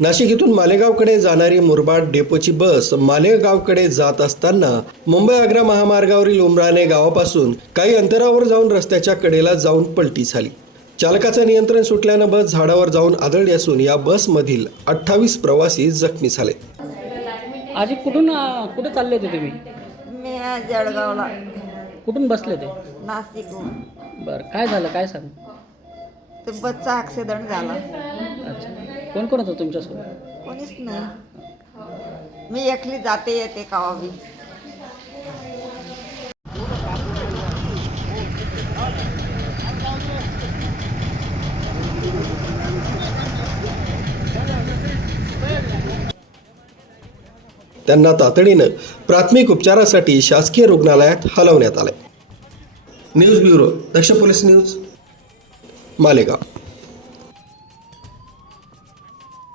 नाशिक इथून मालेगावकडे जाणारी मुरबाड डेपोची बस मालेगावकडे जात असताना मुंबई आग्रा महामार्गावरील उमराणे गावापासून काही अंतरावर जाऊन रस्त्याच्या कडेला जाऊन पलटी झाली. चालकाचं नियंत्रण सुटल्यानं बस झाडावर जाऊन आदळली असून या बसमधील अठ्ठावीस प्रवासी जखमी झाले. आजी कुठून कुठे चालले होते तुम्ही? मी आज जळगावला. कुठून बसले ते? नाशिकहून. बरं काय झालं? काय सांग? ते बसचा ॲक्सिडेंट झाला. अच्छा. कोण कोण होतं तुमच्यासोबत? कोणीच नाही. मी एकली जाते येते कावा बी त्यांना तातडीनं प्राथमिक उपचारासाठी शासकीय रुग्णालयात हलवण्यात आले news bureau Daksh police news. Malegaon.